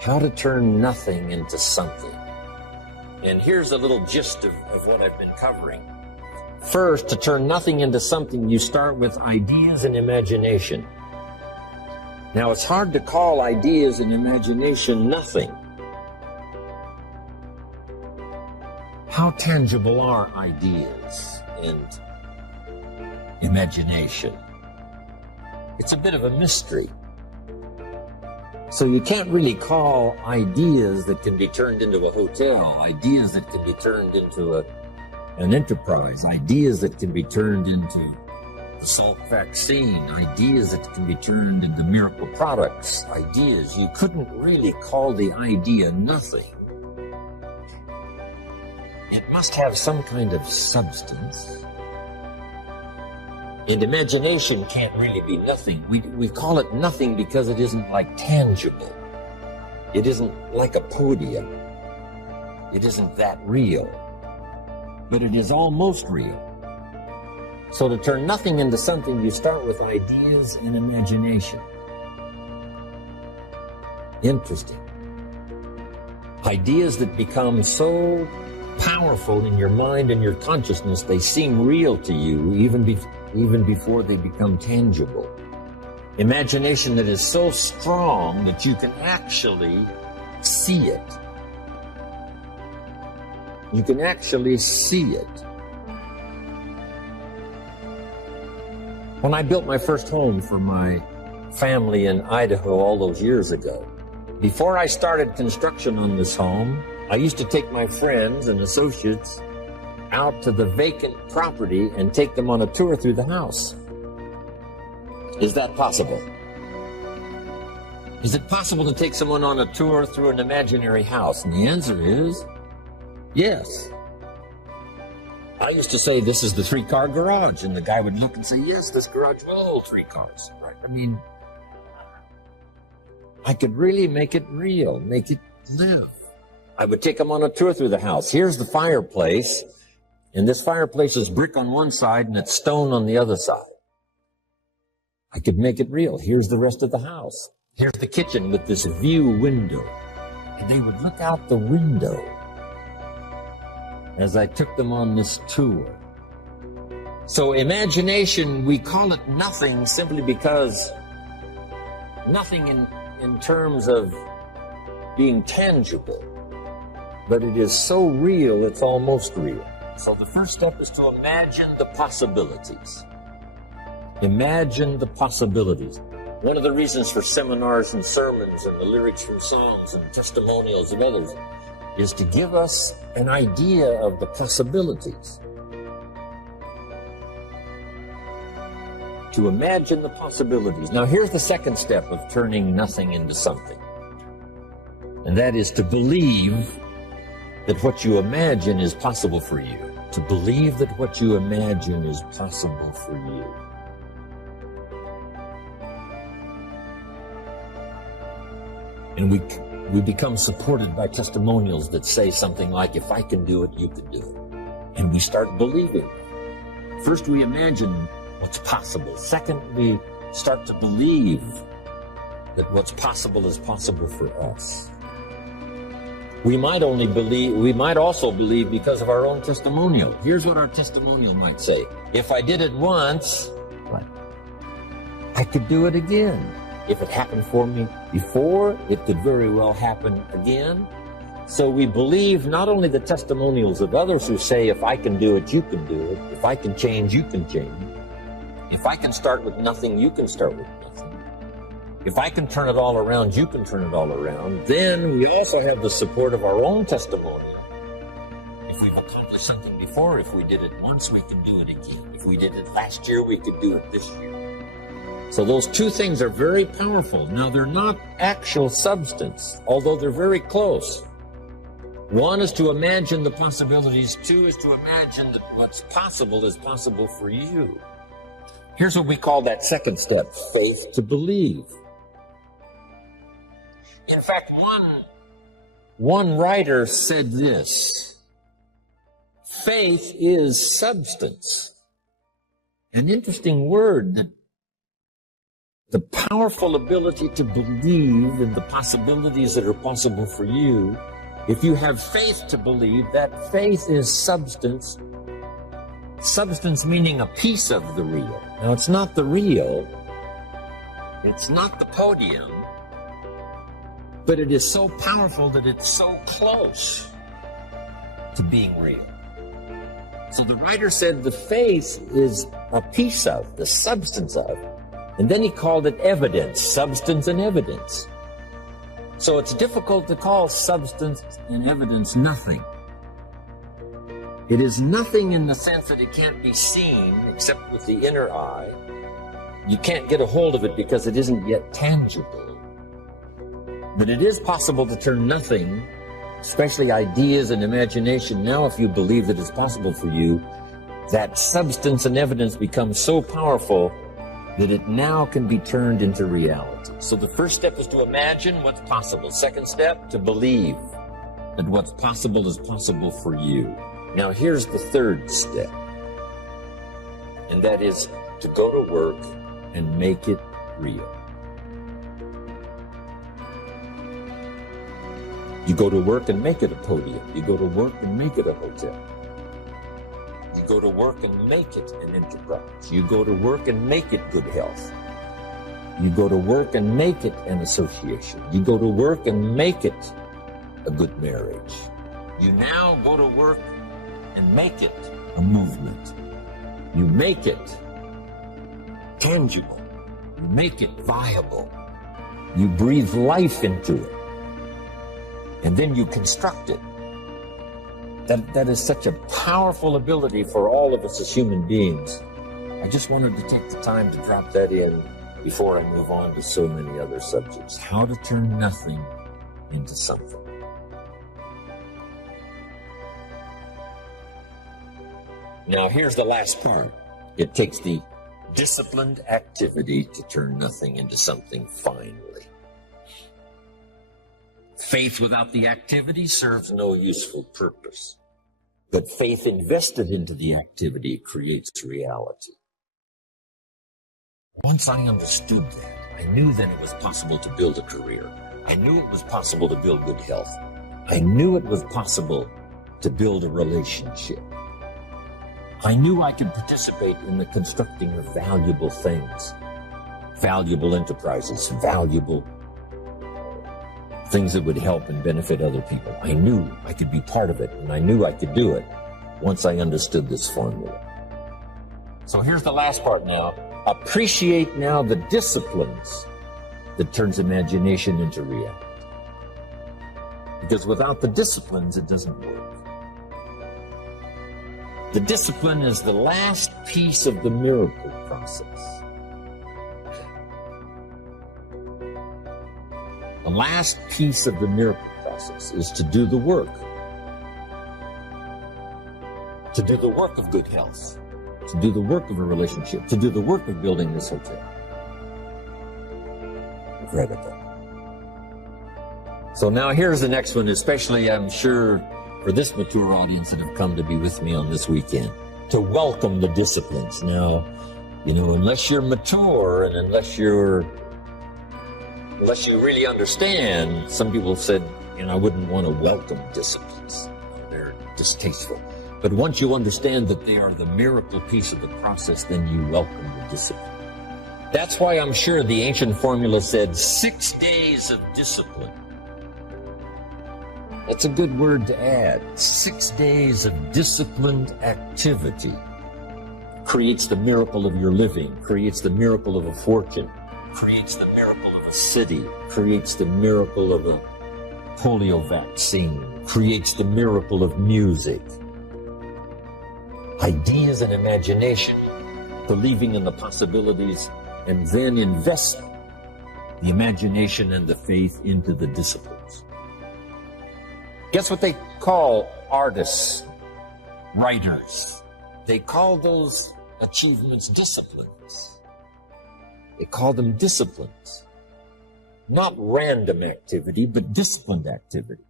How to turn nothing into something. And here's a little gist of what I've been covering. First, to turn nothing into something, you start with ideas and imagination. Now, it's hard to call ideas and imagination nothing. How tangible are ideas and imagination? It's a bit of a mystery. So you can't really call ideas that can be turned into a hotel, ideas that can be turned into an enterprise, ideas that can be turned into the Salk vaccine, ideas that can be turned into miracle products, ideas. You couldn't really call the idea nothing. It must have some kind of substance. And imagination can't really be nothing. We call it nothing because it isn't like tangible. It isn't like a podium. It isn't that real. But it is almost real. So to turn nothing into something, you start with ideas and imagination. Interesting. Ideas that become so powerful in your mind and your consciousness, they seem real to you even before they become tangible. Imagination that is so strong that you can actually see it. You can actually see it. When I built my first home for my family in Idaho all those years ago, before I started construction on this home, I used to take my friends and associates out to the vacant property and take them on a tour through the house. Is that possible? Is it possible to take someone on a tour through an imaginary house? And the answer is yes. I used to say, this is the 3-car garage, and the guy would look and say, yes, this garage will hold 3 cars. Right? I mean, I could really make it real, make it live. I would take them on a tour through the house. Here's the fireplace, and this fireplace is brick on one side and it's stone on the other side. I could make it real. Here's the rest of the house. Here's the kitchen with this view window. And they would look out the window as I took them on this tour. So imagination, we call it nothing simply because nothing in terms of being tangible. But it is so real, it's almost real. So the first step is to imagine the possibilities. Imagine the possibilities. One of the reasons for seminars and sermons and the lyrics from songs and testimonials of others is to give us an idea of the possibilities. To imagine the possibilities. Now here's the second step of turning nothing into something. And that is to believe that what you imagine is possible for you. To believe that what you imagine is possible for you. And we become supported by testimonials that say something like, if I can do it, you can do it. And we start believing. First, we imagine what's possible. Second, we start to believe that what's possible is possible for us. We might also believe because of our own testimonial. Here's what our testimonial might say. If I did it once, I could do it again. If it happened for me before, it could very well happen again. So we believe not only the testimonials of others who say, if I can do it, you can do it. If I can change, you can change. If I can start with nothing, you can start with nothing. If I can turn it all around, you can turn it all around. Then we also have the support of our own testimonial. If we've accomplished something before, if we did it once, we can do it again. If we did it last year, we could do it this year. So those two things are very powerful. Now, they're not actual substance, although they're very close. One is to imagine the possibilities. Two is to imagine that what's possible is possible for you. Here's what we call that second step, faith to believe. In fact, one writer said this: faith is substance. An interesting word The powerful ability to believe in the possibilities that are possible for you. If you have faith to believe, that faith is substance. Substance meaning a piece of the real. Now, it's not the real. It's not the podium. But it is so powerful that it's so close to being real. So the writer said the faith is a piece of, the substance of, and then he called it evidence, substance and evidence. So it's difficult to call substance and evidence nothing. It is nothing in the sense that it can't be seen except with the inner eye. You can't get a hold of it because it isn't yet tangible. But it is possible to turn nothing, especially ideas and imagination. Now, if you believe that it's possible for you, that substance and evidence becomes so powerful that it now can be turned into reality. So the first step is to imagine what's possible. Second step, to believe that what's possible is possible for you. Now, here's the third step, and that is to go to work and make it real. You go to work and make it a podium. You go to work and make it a hotel. You go to work and make it an enterprise. You go to work and make it good health. You go to work and make it an association. You go to work and make it a good marriage. You now go to work and make it a movement. You make it tangible. You make it viable. You breathe life into it. And then you construct it. That is such a powerful ability for all of us as human beings. I just wanted to take the time to drop that in before I move on to so many other subjects. How to turn nothing into something. Now here's the last part. It takes the disciplined activity to turn nothing into something finally. Faith without the activity serves no useful purpose. But faith invested into the activity creates reality. Once I understood that, I knew then it was possible to build a career. I knew it was possible to build good health. I knew it was possible to build a relationship. I knew I could participate in the constructing of valuable things, valuable enterprises, valuable things that would help and benefit other people. I knew I could be part of it, and I knew I could do it once I understood this formula. So here's the last part now. Appreciate now the disciplines that turns imagination into reality. Because without the disciplines, it doesn't work. The discipline is the last piece of the miracle process. The last piece of the miracle process is to do the work. To do the work of good health. To do the work of a relationship. To do the work of building this hotel. Incredible. So now here's the next one, especially I'm sure for this mature audience that have come to be with me on this weekend. To welcome the disciplines. Now, unless you're mature and unless you really understand, some people have said, I wouldn't want to welcome disciplines. They're distasteful. But once you understand that they are the miracle piece of the process, then you welcome the discipline. That's why I'm sure the ancient formula said 6 days of discipline. That's a good word to add. 6 days of disciplined activity creates the miracle of your living, creates the miracle of a fortune, creates the miracle of a city, creates the miracle of a polio vaccine, creates the miracle of music. Ideas and imagination, believing in the possibilities, and then invest the imagination and the faith into the disciplines. Guess what they call artists, writers? They call those achievements disciplines. They call them disciplines. Not random activity, but disciplined activity.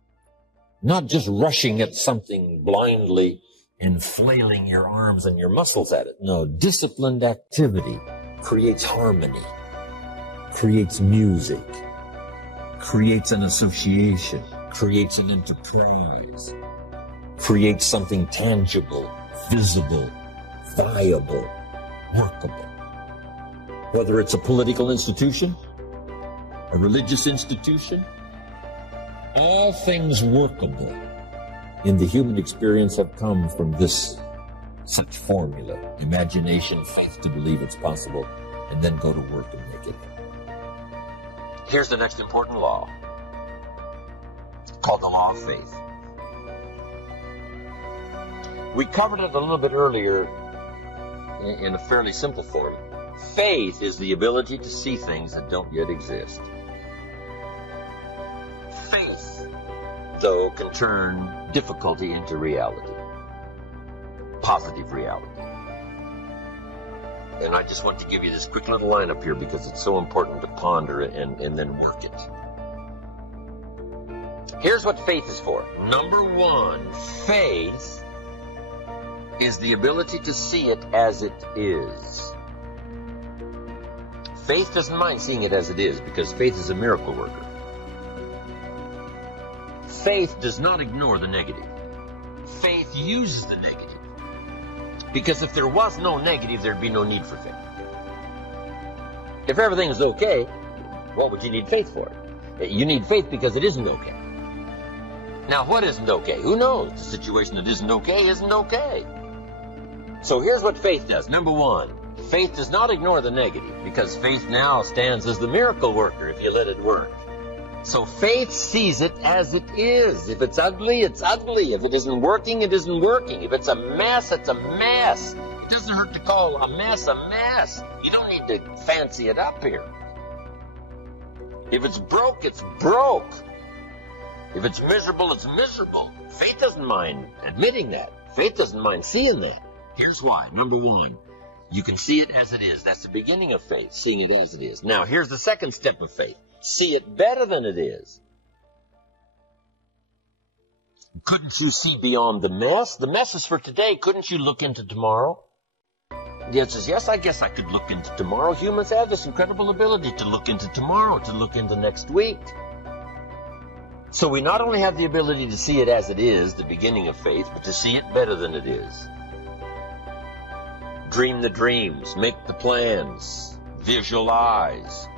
Not just rushing at something blindly and flailing your arms and your muscles at it. No, disciplined activity creates harmony. creates music, creates an association, creates an enterprise, creates something tangible, visible, viable, workable. Whether it's a political institution, a religious institution, all things workable in the human experience have come from this such formula: imagination, faith to believe it's possible, and then go to work and make it. Here's the next important law, called the law of faith. We covered it a little bit earlier in a fairly simple form. Faith is the ability to see things that don't yet exist. Faith, though, can turn difficulty into reality, positive reality. And I just want to give you this quick little line up here because it's so important to ponder it and then work it. Here's what faith is for. Number one, faith is the ability to see it as it is. Faith doesn't mind seeing it as it is because faith is a miracle worker. Faith does not ignore the negative. Faith uses the negative. Because if there was no negative, there'd be no need for faith. If everything is okay, what would you need faith for? You need faith because it isn't okay. Now, what isn't okay? Who knows? The situation that isn't okay isn't okay. So here's what faith does. Number one, faith does not ignore the negative because faith now stands as the miracle worker if you let it work. So faith sees it as it is. If it's ugly, it's ugly. If it isn't working, it isn't working. If it's a mess, it's a mess. It doesn't hurt to call a mess a mess. You don't need to fancy it up here. If it's broke, it's broke. If it's miserable, it's miserable. Faith doesn't mind admitting that. Faith doesn't mind seeing that. Here's why. Number one, you can see it as it is. That's the beginning of faith, seeing it as it is. Now, here's the second step of faith. See it better than it is. Couldn't you see beyond the mess? The mess is for today. Couldn't you look into tomorrow? The answer is yes, I guess I could look into tomorrow. Humans have this incredible ability to look into tomorrow, to look into next week. So we not only have the ability to see it as it is, the beginning of faith, but to see it better than it is. Dream the dreams, make the plans, visualize.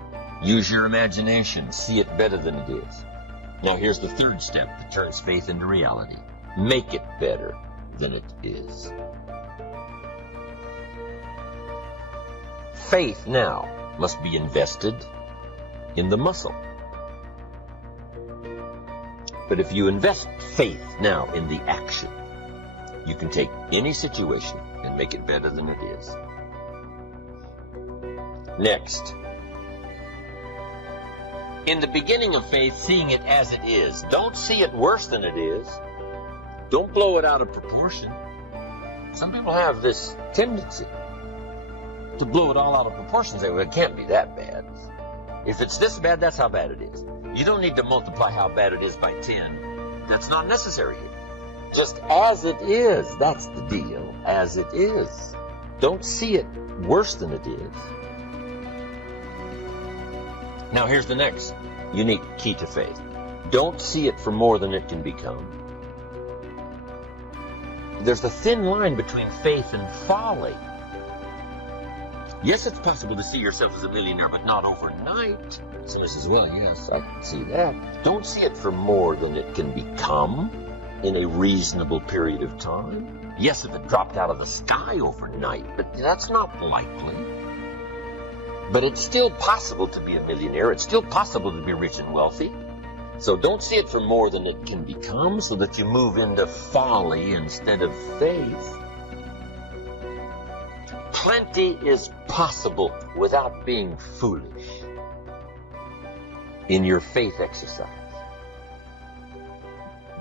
Use your imagination. See it better than it is. Now here's the third step that turns faith into reality. Make it better than it is. Faith now must be invested in the muscle. But if you invest faith now in the action, you can take any situation and make it better than it is. Next. In the beginning of faith, seeing it as it is. Don't see it worse than it is. Don't blow it out of proportion. Some people have this tendency to blow it all out of proportion and say, well, it can't be that bad. If it's this bad, that's how bad it is. You don't need to multiply how bad it is by 10. That's not necessary here. Just as it is, that's the deal. As it is. Don't see it worse than it is. Now here's the next unique key to faith. Don't see it for more than it can become. There's a thin line between faith and folly. Yes, it's possible to see yourself as a millionaire, but not overnight. Someone says, well, yes, I can see that. Don't see it for more than it can become in a reasonable period of time. Yes, if it dropped out of the sky overnight, but that's not likely. But it's still possible to be a millionaire. It's still possible to be rich and wealthy. So don't see it for more than it can become so that you move into folly instead of faith. Plenty is possible without being foolish in your faith exercise.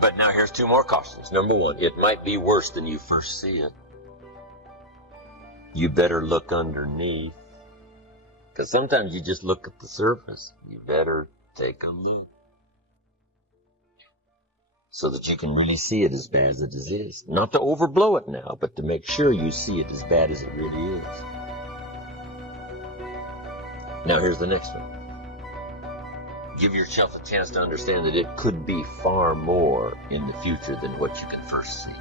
But now here's two more cautions. Number one, it might be worse than you first see it. You better look underneath. Because sometimes you just look at the surface. You better take a look. So that you can really see it as bad as it is. Not to overblow it now, but to make sure you see it as bad as it really is. Now here's the next one. give yourself a chance to understand that it could be far more in the future than what you can first see.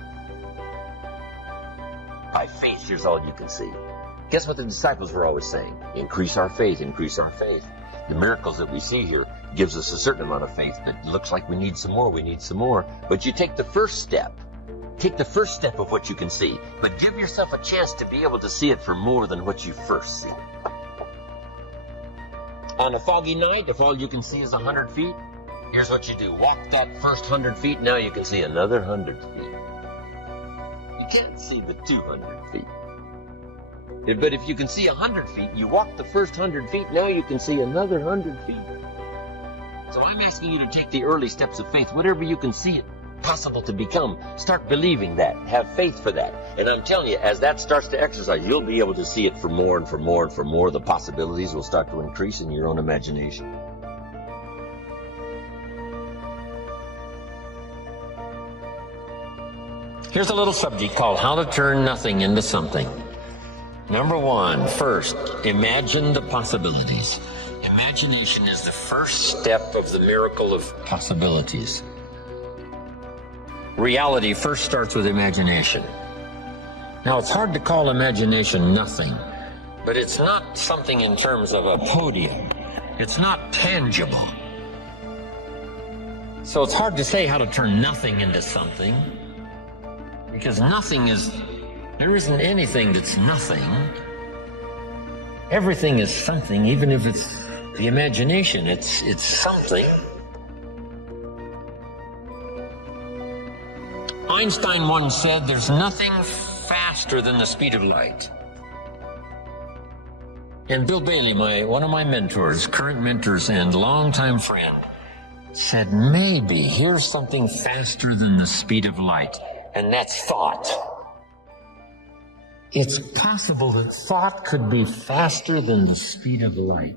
By faith, here's all you can see. Guess what the disciples were always saying? Increase our faith, increase our faith. The miracles that we see here gives us a certain amount of faith, but it looks like we need some more, we need some more. But you take the first step. Take the first step of what you can see, but give yourself a chance to be able to see it for more than what you first see. On a foggy night, if all you can see is 100 feet, here's what you do. Walk that first 100 feet, now you can see another 100 feet. You can't see the 200 feet. But if you can see 100 feet, you walk the first 100 feet, now you can see another 100 feet. So I'm asking you to take the early steps of faith, whatever you can see it possible to become. Start believing that. Have faith for that. And I'm telling you, as that starts to exercise, you'll be able to see it for more and for more and for more. The possibilities will start to increase in your own imagination. Here's a little subject called How to Turn Nothing into Something. Number one, first, imagine the possibilities. Imagination is the first step of the miracle of possibilities. Reality first starts with imagination. Now, it's hard to call imagination nothing, but it's not something in terms of a podium. It's not tangible. So it's hard to say how to turn nothing into something, because there isn't anything that's nothing. Everything is something, even if it's the imagination, it's something. Einstein once said, there's nothing faster than the speed of light. And Bill Bailey, one of my mentors, current mentors and longtime friend, said, maybe here's something faster than the speed of light, and that's thought. It's possible that thought could be faster than the speed of light.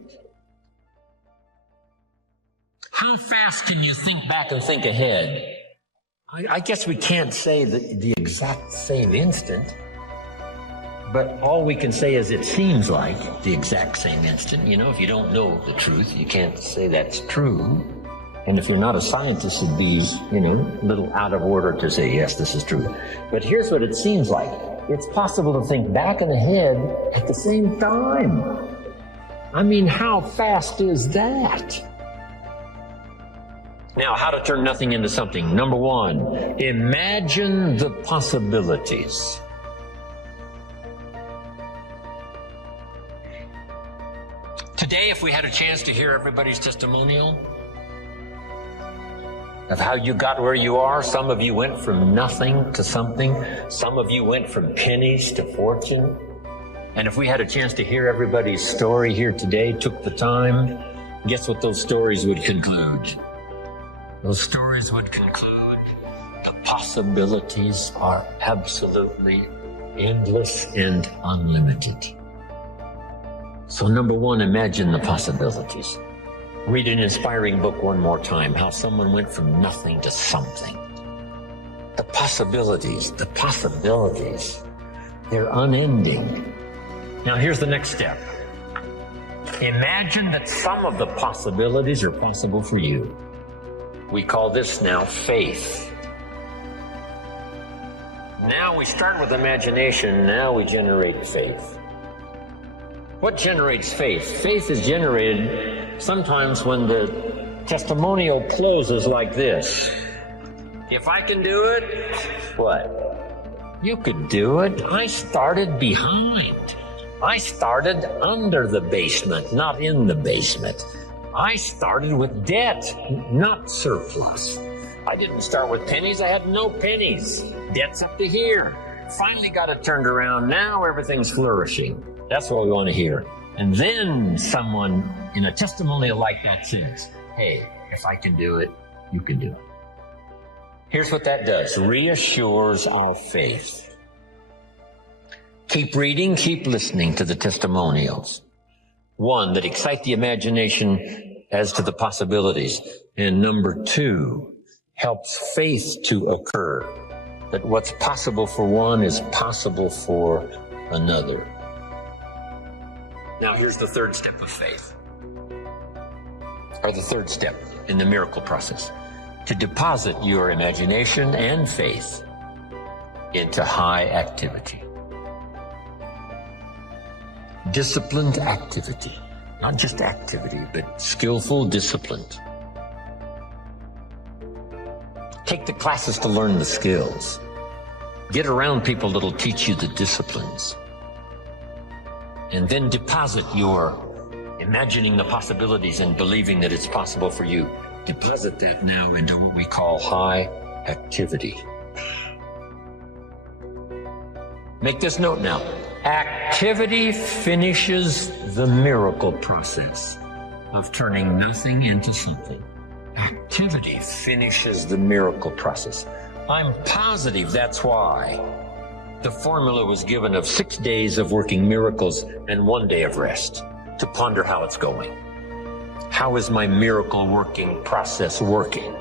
How fast can you think back and think ahead? I guess we can't say the exact same instant, but all we can say is it seems like the exact same instant. You know, if you don't know the truth, you can't say that's true. And if you're not a scientist, it'd be, a little out of order to say, yes, this is true. But here's what it seems like. It's possible to think back and ahead at the same time. I mean, how fast is that? Now, how to turn nothing into something. Number one, imagine the possibilities. Today, if we had a chance to hear everybody's testimonial of how you got where you are, some of you went from nothing to something. Some of you went from pennies to fortune. And if we had a chance to hear everybody's story here today, took the time, guess what those stories would conclude? Those stories would conclude the possibilities are absolutely endless and unlimited. So number one, imagine the possibilities. Read an inspiring book one more time, how someone went from nothing to something. The possibilities, they're unending. Now here's the next step. Imagine that some of the possibilities are possible for you. We call this now faith. Now we start with imagination, now we generate faith. What generates faith? Faith is generated sometimes when the testimonial closes like this. If I can do it, what? You could do it. I started behind. I started under the basement, not in the basement. I started with debt, not surplus. I didn't start with pennies. I had no pennies. Debt's up to here. Finally got it turned around. Now everything's flourishing. That's what we want to hear. And then someone in a testimonial like that says, hey, if I can do it, you can do it. Here's what that does. Reassures our faith. Keep reading, keep listening to the testimonials. One, that excite the imagination as to the possibilities. And number two, helps faith to occur. That what's possible for one is possible for another. Now here's the third step of faith. are the third step in the miracle process. To deposit your imagination and faith into high activity. Disciplined activity. Not just activity, but skillful discipline. Take the classes to learn the skills. Get around people that'll teach you the disciplines. And then deposit your imagining the possibilities and believing that it's possible for you. Deposit that now into what we call high activity. Make this note now. Activity finishes the miracle process of turning nothing into something. Activity finishes the miracle process. I'm positive that's why the formula was given of 6 days of working miracles and 1 day of rest to ponder how it's going. How is my miracle working process working?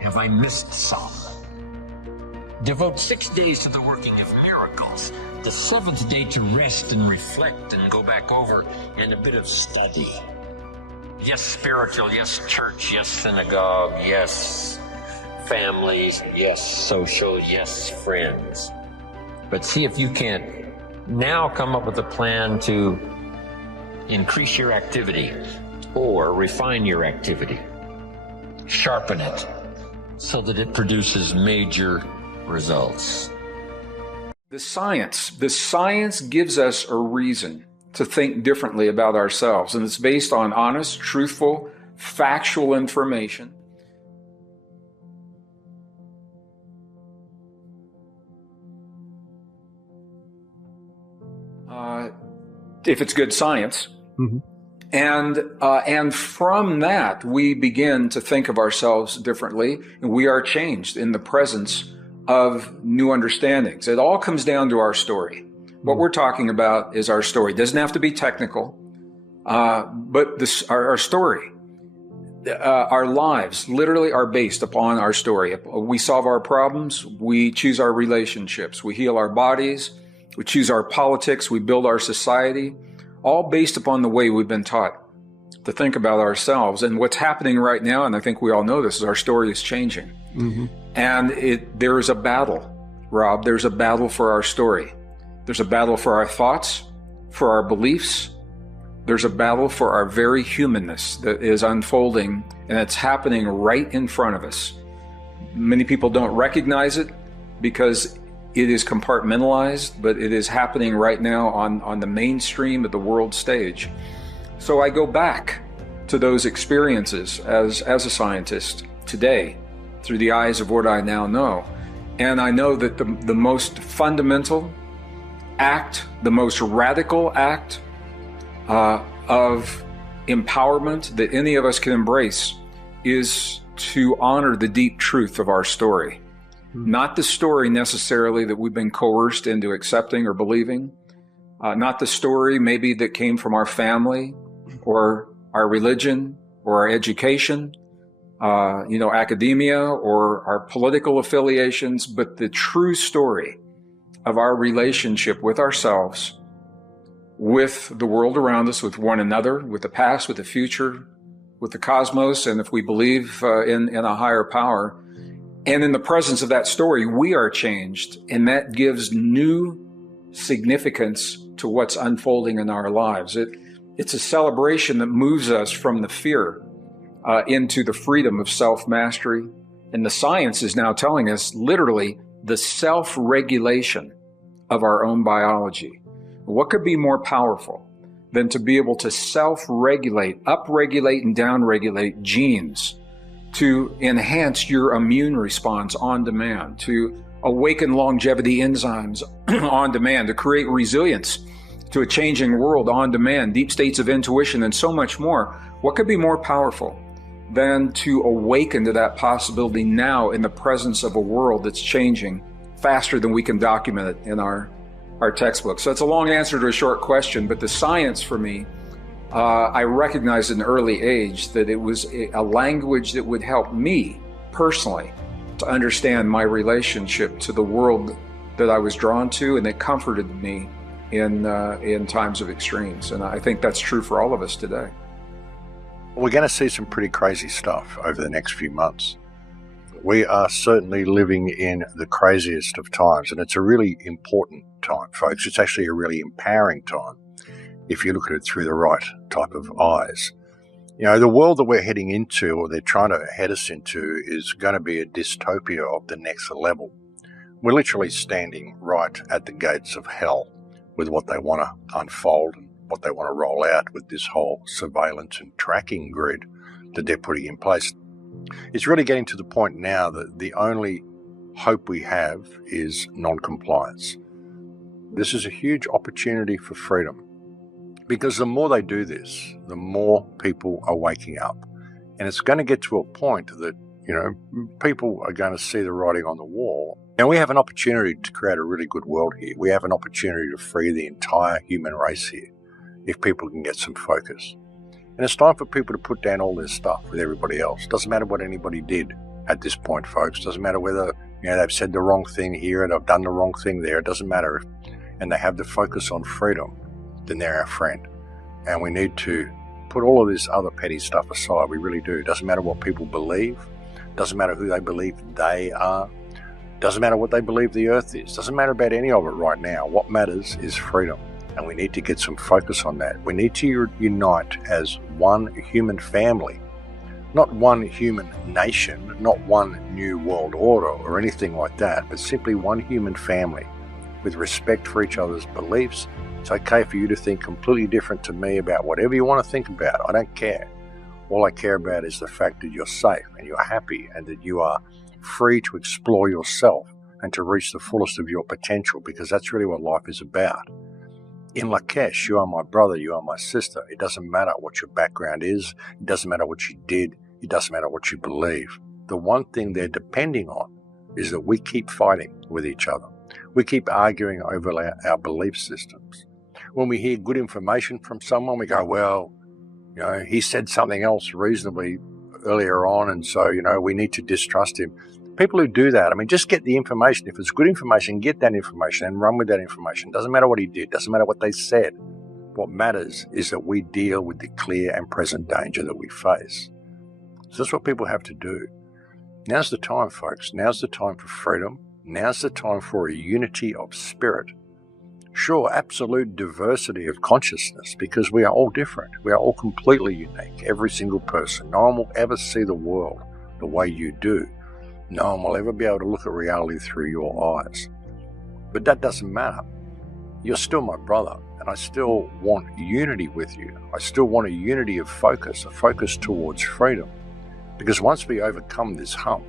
Have I missed some? Devote 6 days to the working of miracles. The 7th day to rest and reflect and go back over and a bit of study. Yes, spiritual. Yes, church. Yes, synagogue. Yes, family. Yes, social. Yes, friends. But see if you can't now come up with a plan to increase your activity or refine your activity. Sharpen it so that it produces major results. The science gives us a reason to think differently about ourselves, and it's based on honest, truthful, factual information. If it's good science. Mm-hmm. And from that, we begin to think of ourselves differently, and we are changed in the presence of new understandings. It all comes down to our story. What we're talking about is our story. It doesn't have to be technical, but our story, our lives literally are based upon our story. We solve our problems. We choose our relationships. We heal our bodies. We choose our politics. We build our society, all based upon the way we've been taught to think about ourselves. And what's happening right now, and I think we all know this, is our story is changing. Mm-hmm. And there is a battle, Rob. There's a battle for our story. There's a battle for our thoughts, for our beliefs. There's a battle for our very humanness that is unfolding, and it's happening right in front of us. Many people don't recognize it because it is compartmentalized, but it is happening right now on the mainstream of the world stage. So I go back to those experiences as a scientist today through the eyes of what I now know. And I know that the most fundamental act, the most radical act of empowerment that any of us can embrace is to honor the deep truth of our story. Not the story necessarily that we've been coerced into accepting or believing, not the story maybe that came from our family or our religion or our education, academia or our political affiliations, but the true story of our relationship with ourselves, with the world around us, with one another, with the past, with the future, with the cosmos, and if we believe in a higher power. And in the presence of that story, we are changed, and that gives new significance to what's unfolding in our lives. It's a celebration that moves us from the fear into the freedom of self-mastery. And the science is now telling us literally the self-regulation of our own biology. What could be more powerful than to be able to self-regulate, up-regulate and down-regulate genes to enhance your immune response on demand, to awaken longevity enzymes on demand, to create resilience to a changing world on demand, deep states of intuition, and so much more? What could be more powerful than to awaken to that possibility now in the presence of a world that's changing faster than we can document it in our textbook? So it's a long answer to a short question, but the science for me, I recognized at an early age that it was a language that would help me personally to understand my relationship to the world that I was drawn to, and it comforted me in times of extremes. And I think that's true for all of us today. We're going to see some pretty crazy stuff over the next few months. We are certainly living in the craziest of times, and it's a really important time, folks. It's actually a really empowering time if you look at it through the right type of eyes. You know, the world that we're heading into, or they're trying to head us into, is going to be a dystopia of the next level. We're literally standing right at the gates of hell with what they want to unfold and what they want to roll out with this whole surveillance and tracking grid that they're putting in place. It's really getting to the point now that the only hope we have is non-compliance. This is a huge opportunity for freedom, because the more they do this, the more people are waking up. And it's going to get to a point that, you know, people are going to see the writing on the wall. And we have an opportunity to create a really good world here. We have an opportunity to free the entire human race here if people can get some focus. And it's time for people to put down all this stuff with everybody else. Doesn't matter what anybody did at this point, folks. Doesn't matter whether, you know, they've said the wrong thing here and they've done the wrong thing there. It doesn't matter. And they have the focus on freedom, then they're our friend. And we need to put all of this other petty stuff aside. We really do. It doesn't matter what people believe. It doesn't matter who they believe they are. It doesn't matter what they believe the earth is. It doesn't matter about any of it right now. What matters is freedom. And we need to get some focus on that. We need to unite as one human family, not one human nation, not one new world order or anything like that, but simply one human family with respect for each other's beliefs. It's okay for you to think completely different to me about whatever you want to think about. I don't care. All I care about is the fact that you're safe and you're happy and that you are free to explore yourself and to reach the fullest of your potential, because that's really what life is about. In Lakesh, you are my brother, you are my sister. It doesn't matter what your background is. It doesn't matter what you did. It doesn't matter what you believe. The one thing they're depending on is that we keep fighting with each other. We keep arguing over our belief systems. When we hear good information from someone, we go, well, you know, he said something else reasonably earlier on, and so, you know, we need to distrust him. People who do that, I mean, just get the information. If it's good information, get that information and run with that information. Doesn't matter what he did. Doesn't matter what they said. What matters is that we deal with the clear and present danger that we face. So that's what people have to do. Now's the time, folks. Now's the time for freedom. Now's the time for a unity of spirit. Sure, absolute diversity of consciousness, because we are all different. We are all completely unique, every single person. No one will ever see the world the way you do. No one will ever be able to look at reality through your eyes. But that doesn't matter. You're still my brother, and I still want unity with you. I still want a unity of focus, a focus towards freedom. Because once we overcome this hump,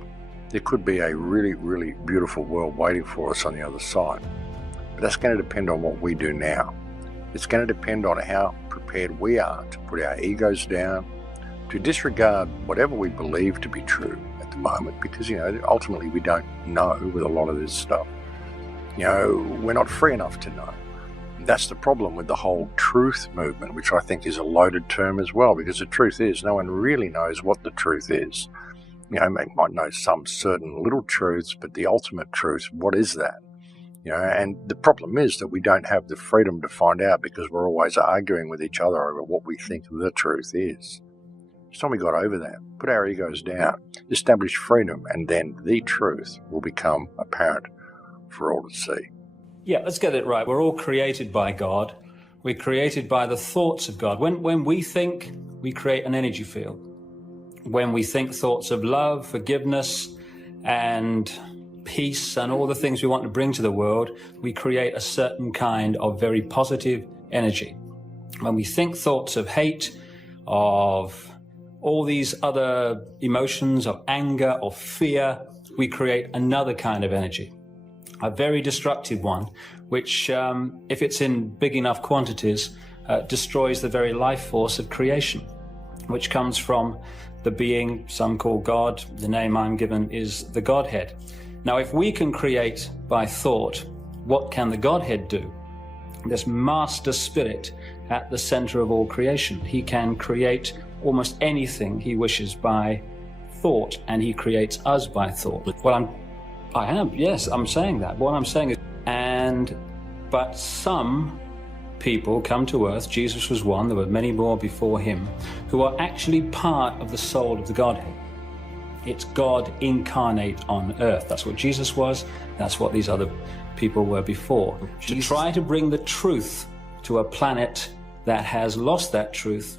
there could be a really, really beautiful world waiting for us on the other side. But that's going to depend on what we do now. It's going to depend on how prepared we are to put our egos down, to disregard whatever we believe to be true at the moment, because, you know, ultimately we don't know with a lot of this stuff. You know, we're not free enough to know. That's the problem with the whole truth movement, which I think is a loaded term as well, because the truth is no one really knows what the truth is. You know, they might know some certain little truths, but the ultimate truth, what is that? You know, and the problem is that we don't have the freedom to find out, because we're always arguing with each other over what we think the truth is. It's time we got over that, put our egos down, establish freedom, and then the truth will become apparent for all to see. Yeah, let's get it right. We're all created by God. We're created by the thoughts of God. When we think, we create an energy field. When we think thoughts of love, forgiveness, and peace, and all the things we want to bring to the world, we create a certain kind of very positive energy. When we think thoughts of hate, of all these other emotions, of anger, of fear, we create another kind of energy, a very destructive one, which, if it's in big enough quantities, destroys the very life force of creation, which comes from the being some call God. The name I'm given is the Godhead. Now, if we can create by thought, what can the Godhead do? This master spirit at the center of all creation. He can create almost anything he wishes by thought, and he creates us by thought. Well, I'm saying that. What I'm saying is, but some people come to earth. Jesus was one, there were many more before him, who are actually part of the soul of the Godhead. It's God incarnate on earth. That's what Jesus was. That's what these other people were before. To try to bring the truth to a planet that has lost that truth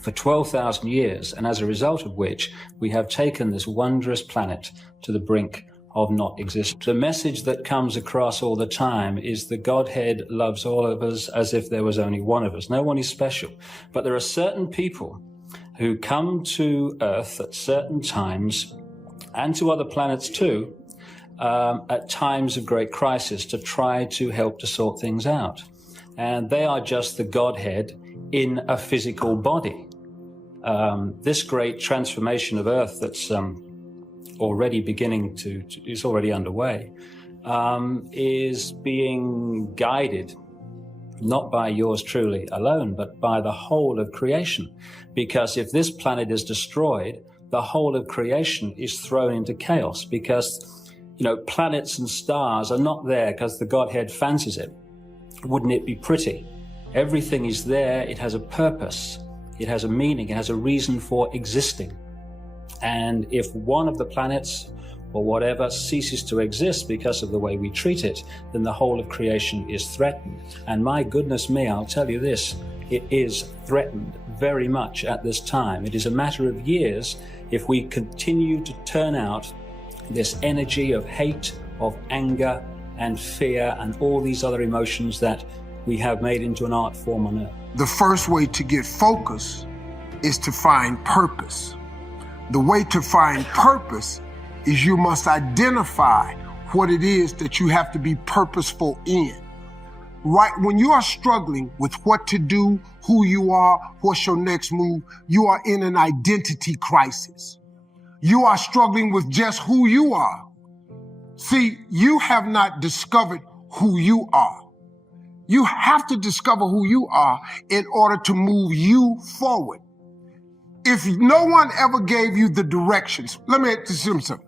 for 12,000 years, and as a result of which we have taken this wondrous planet to the brink of not existence. The message that comes across all the time is the Godhead loves all of us as if there was only one of us. No one is special. But there are certain people who come to Earth at certain times, and to other planets too, at times of great crisis to try to help to sort things out. And they are just the Godhead in a physical body. This great transformation of Earth that's already beginning is already underway, is being guided not by yours truly alone, but by the whole of creation. Because if this planet is destroyed, the whole of creation is thrown into chaos, because, planets and stars are not there because the Godhead fancies it. Wouldn't it be pretty? Everything is there. It has a purpose. It has a meaning. It has a reason for existing. And if one of the planets or whatever ceases to exist because of the way we treat it, then the whole of creation is threatened. And my goodness me, I'll tell you this, it is threatened very much at this time. It is a matter of years if we continue to turn out this energy of hate, of anger and fear and all these other emotions that we have made into an art form on earth. The first way to get focus is to find purpose. The way to find purpose is you must identify what it is that you have to be purposeful in. Right when you are struggling with what to do, who you are, what's your next move, you are in an identity crisis. You are struggling with just who you are. See, you have not discovered who you are. You have to discover who you are in order to move you forward. If no one ever gave you the directions, let me ask you something.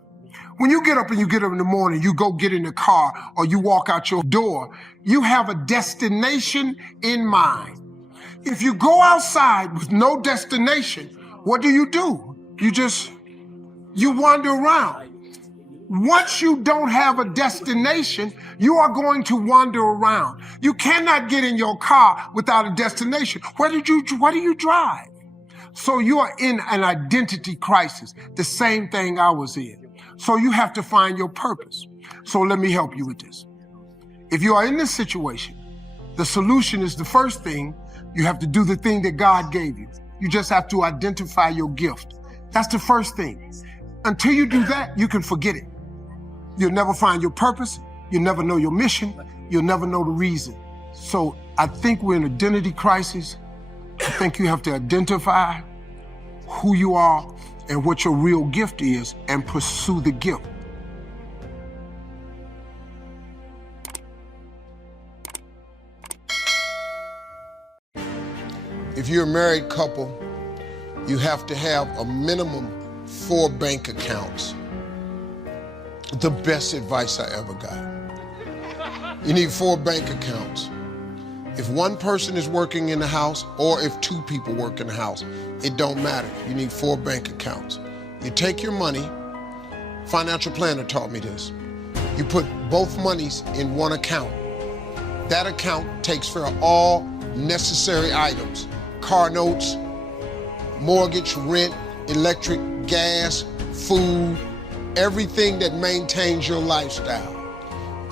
When you get up in the morning, you go get in the car or you walk out your door, you have a destination in mind. If you go outside with no destination, what do? You wander around. Once you don't have a destination, you are going to wander around. You cannot get in your car without a destination. What do you drive? So you are in an identity crisis, the same thing I was in. So you have to find your purpose. So let me help you with this. If you are in this situation, the solution is the first thing. You have to do the thing that God gave you. You just have to identify your gift. That's the first thing. Until you do that, you can forget it. You'll never find your purpose. You'll never know your mission. You'll never know the reason. So I think we're in an identity crisis. I think you have to identify who you are and what your real gift is and pursue the gift. If you're a married couple, you have to have a minimum 4 bank accounts. The best advice I ever got. You need 4 bank accounts. If one person is working in the house or if 2 people work in the house, it don't matter. You need 4 bank accounts. You take your money, financial planner taught me this. You put both monies in one account. That account takes care of all necessary items, car notes, mortgage, rent, electric, gas, food, everything that maintains your lifestyle.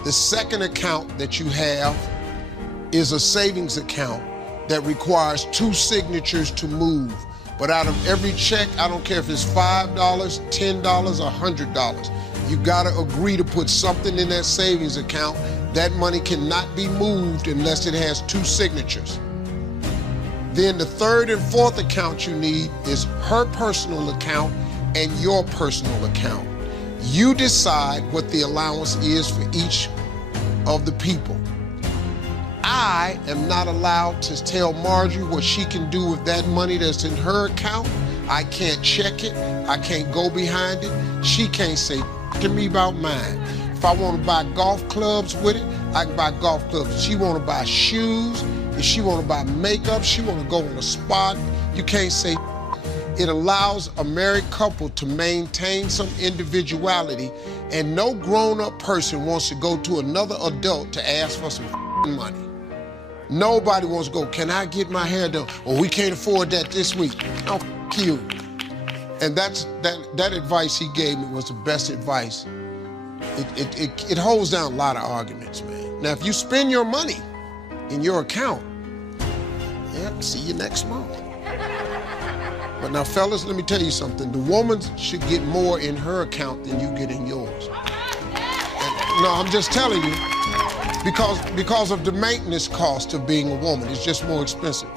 The second account that you have is a savings account that requires 2 signatures to move. But out of every check, I don't care if it's $5, $10, or $100, you gotta agree to put something in that savings account. That money cannot be moved unless it has 2 signatures. Then the third and fourth account you need is her personal account and your personal account. You decide what the allowance is for each of the people. I am not allowed to tell Marjorie what she can do with that money that's in her account. I can't check it. I can't go behind it. She can't say to me about mine. If I want to buy golf clubs with it, I can buy golf clubs. If she want to buy shoes, If she want to buy makeup, she want to go on a spot, you can't say. It allows a married couple to maintain some individuality, and no grown-up person wants to go to another adult to ask for some money. Nobody wants to go, can I get my hair done? Well, we can't afford that this week. Oh, you. And that advice he gave me was the best advice. It holds down a lot of arguments, man. Now, if you spend your money in your account, yeah, see you next month. But now, fellas, let me tell you something. The woman should get more in her account than you get in yours. And, no, I'm just telling you, because of the maintenance cost of being a woman. It's just more expensive.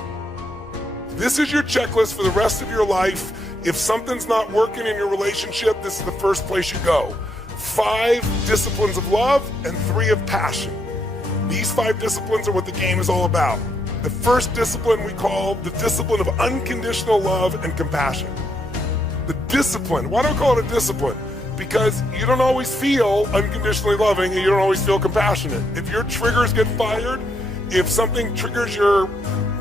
This is your checklist for the rest of your life. If something's not working in your relationship, this is the first place you go. 5 disciplines of love and 3 of passion. These 5 disciplines are what the game is all about. The first discipline we call the discipline of unconditional love and compassion. The discipline, why do I call it a discipline? Because you don't always feel unconditionally loving and you don't always feel compassionate. If your triggers get fired, if something triggers your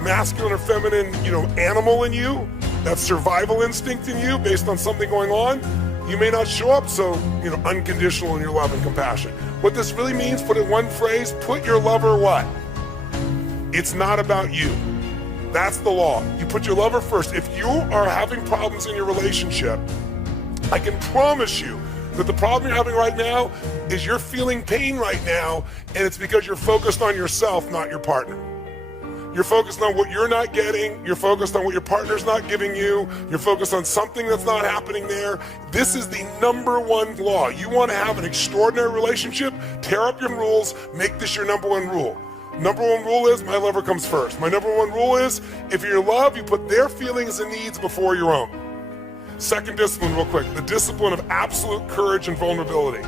masculine or feminine, animal in you, that survival instinct in you based on something going on, you may not show up so, unconditional in your love and compassion. What this really means, put it in one phrase, put your lover what? It's not about you. That's the law. You put your lover first. If you are having problems in your relationship, I can promise you that the problem you're having right now is you're feeling pain right now, and it's because you're focused on yourself, not your partner. You're focused on what you're not getting. You're focused on what your partner's not giving you. You're focused on something that's not happening there. This is the number one law. You want to have an extraordinary relationship, tear up your rules, make this your number one rule. Number one rule is my lover comes first. My number one rule is if you're in love, you put their feelings and needs before your own. Second discipline, real quick, the discipline of absolute courage and vulnerability.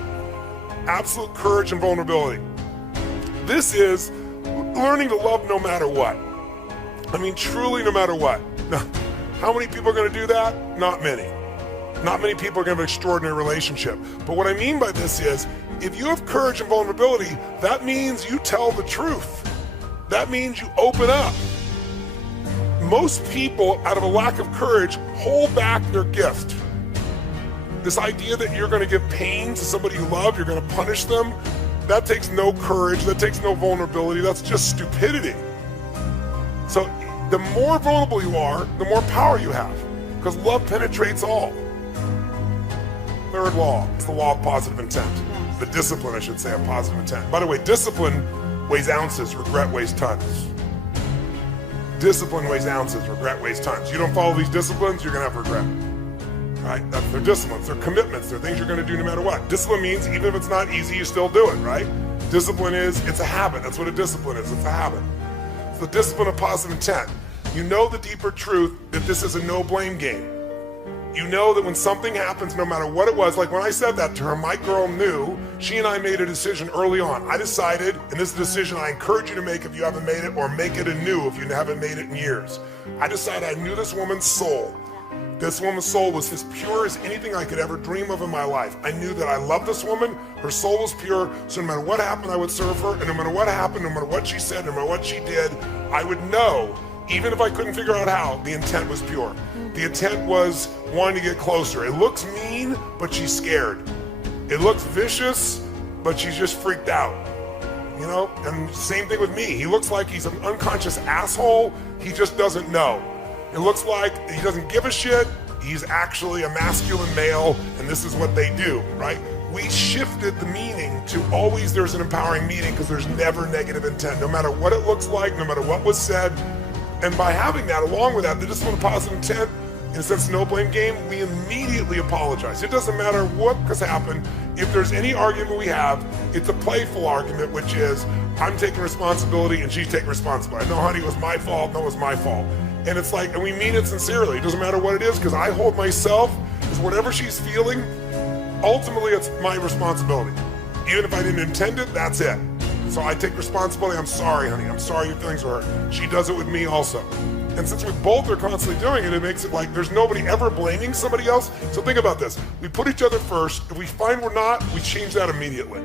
Absolute courage and vulnerability. This is learning to love no matter what. I mean, truly no matter what. Now, how many people are going to do that? Not many. Not many people are going to have an extraordinary relationship. But what I mean by this is, if you have courage and vulnerability, that means you tell the truth. That means you open up. Most people, out of a lack of courage, hold back their gift. This idea that you're going to give pain to somebody you love, you're going to punish them, that takes no courage, that takes no vulnerability, that's just stupidity. So the more vulnerable you are, the more power you have, because love penetrates all. Third law, it's the law of positive intent. The discipline, I should say, of positive intent. By the way, discipline weighs ounces, regret weighs tons. Discipline weighs ounces, regret weighs tons. You don't follow these disciplines, you're gonna have regret. Right? That's their disciplines, their commitments, they're things you're gonna do no matter what. Discipline means even if it's not easy, you still do it, right? Discipline is, it's a habit. That's what a discipline is, it's a habit. It's the discipline of positive intent. You know the deeper truth that this is a no blame game. You know that when something happens, no matter what it was, like when I said that to her, my girl knew, she and I made a decision early on. I decided, and this is a decision I encourage you to make if you haven't made it, or make it anew if you haven't made it in years. I decided I knew this woman's soul. This woman's soul was as pure as anything I could ever dream of in my life. I knew that I loved this woman, her soul was pure, so no matter what happened, I would serve her, and no matter what happened, no matter what she said, no matter what she did, I would know, even if I couldn't figure out how, the intent was pure. The intent was wanting to get closer. It looks mean, but she's scared. It looks vicious, but she's just freaked out. And same thing with me. He looks like he's an unconscious asshole. He just doesn't know. It looks like he doesn't give a shit. He's actually a masculine male, and this is what they do, right? We shifted the meaning to always there's an empowering meaning because there's never negative intent, no matter what it looks like, no matter what was said. And by having that, along with that, the discipline of positive intent, in a sense, no blame game, we immediately apologize. It doesn't matter what has happened. If there's any argument we have, it's a playful argument, which is, I'm taking responsibility and she's taking responsibility. No, honey, it was my fault. No, it was my fault. And it's like, and we mean it sincerely. It doesn't matter what it is, because I hold myself as whatever she's feeling, ultimately it's my responsibility. Even if I didn't intend it, that's it. So I take responsibility. I'm sorry, honey. I'm sorry your feelings were hurt. She does it with me also. And since we both are constantly doing it, it makes it like there's nobody ever blaming somebody else. So think about this. We put each other first. If we find we're not, we change that immediately.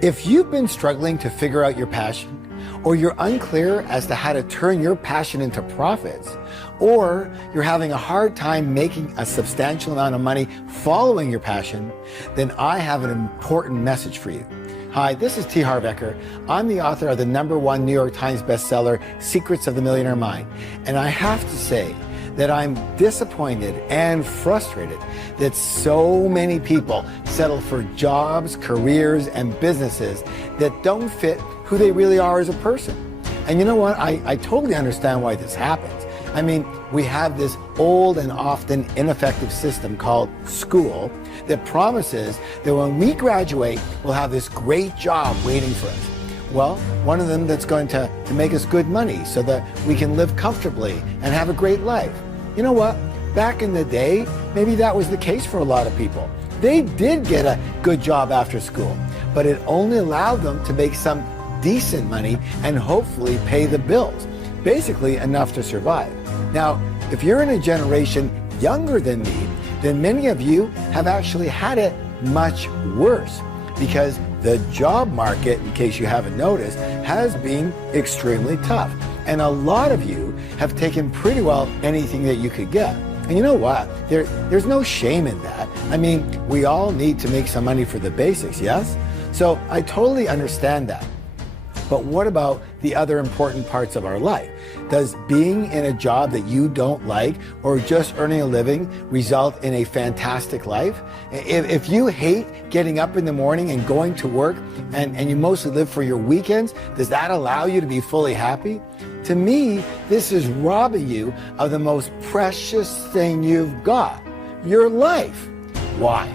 If you've been struggling to figure out your passion, or you're unclear as to how to turn your passion into profits, or you're having a hard time making a substantial amount of money following your passion, then I have an important message for you. Hi, this is T. Harv Eker. I'm the author of the #1 New York Times bestseller, Secrets of the Millionaire Mind. And I have to say that I'm disappointed and frustrated that so many people settle for jobs, careers, and businesses that don't fit who they really are as a person. And you know what? I totally understand why this happens. I mean, we have this old and often ineffective system called school that promises that when we graduate, we'll have this great job waiting for us. Well, one of them that's going to make us good money so that we can live comfortably and have a great life. You know what? Back in the day, maybe that was the case for a lot of people. They did get a good job after school, but it only allowed them to make some decent money and hopefully pay the bills. Basically enough to survive. Now, if you're in a generation younger than me, then many of you have actually had it much worse, because the job market, in case you haven't noticed, has been extremely tough. And a lot of you have taken pretty well anything that you could get. And you know what? There's no shame in that. I mean, we all need to make some money for the basics, yes? So I totally understand that. But what about the other important parts of our life? Does being in a job that you don't like or just earning a living result in a fantastic life? If you hate getting up in the morning and going to work and you mostly live for your weekends, does that allow you to be fully happy? To me, this is robbing you of the most precious thing you've got, your life. Why?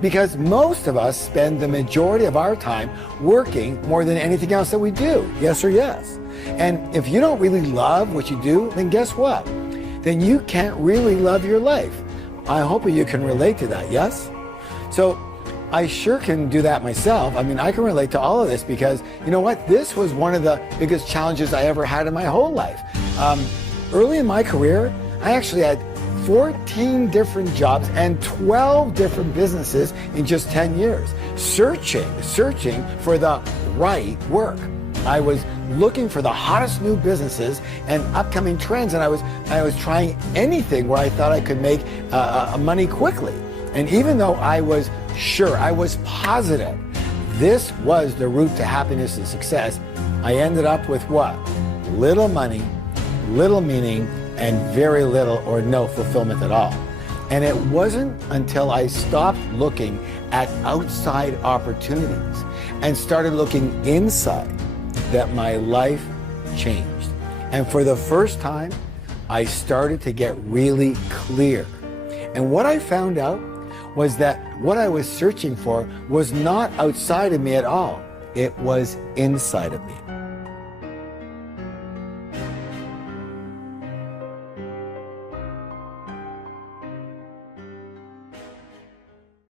Because most of us spend the majority of our time working more than anything else that we do. Yes or yes? And if you don't really love what you do, then guess what? Then you can't really love your life. I hope you can relate to that, yes? So I sure can do that myself. I mean, I can relate to all of this because, you know what? This was one of the biggest challenges I ever had in my whole life. Early in my career, I actually had 14 different jobs and 12 different businesses in just 10 years, searching for the right work. I was looking for the hottest new businesses and upcoming trends, and I was trying anything where I thought I could make money quickly. And even though I was sure, I was positive this was the route to happiness and success, I ended up with what? Little money, little meaning, and very little or no fulfillment at all. And it wasn't until I stopped looking at outside opportunities and started looking inside that my life changed. And for the first time, I started to get really clear. And what I found out was that what I was searching for was not outside of me at all. It was inside of me.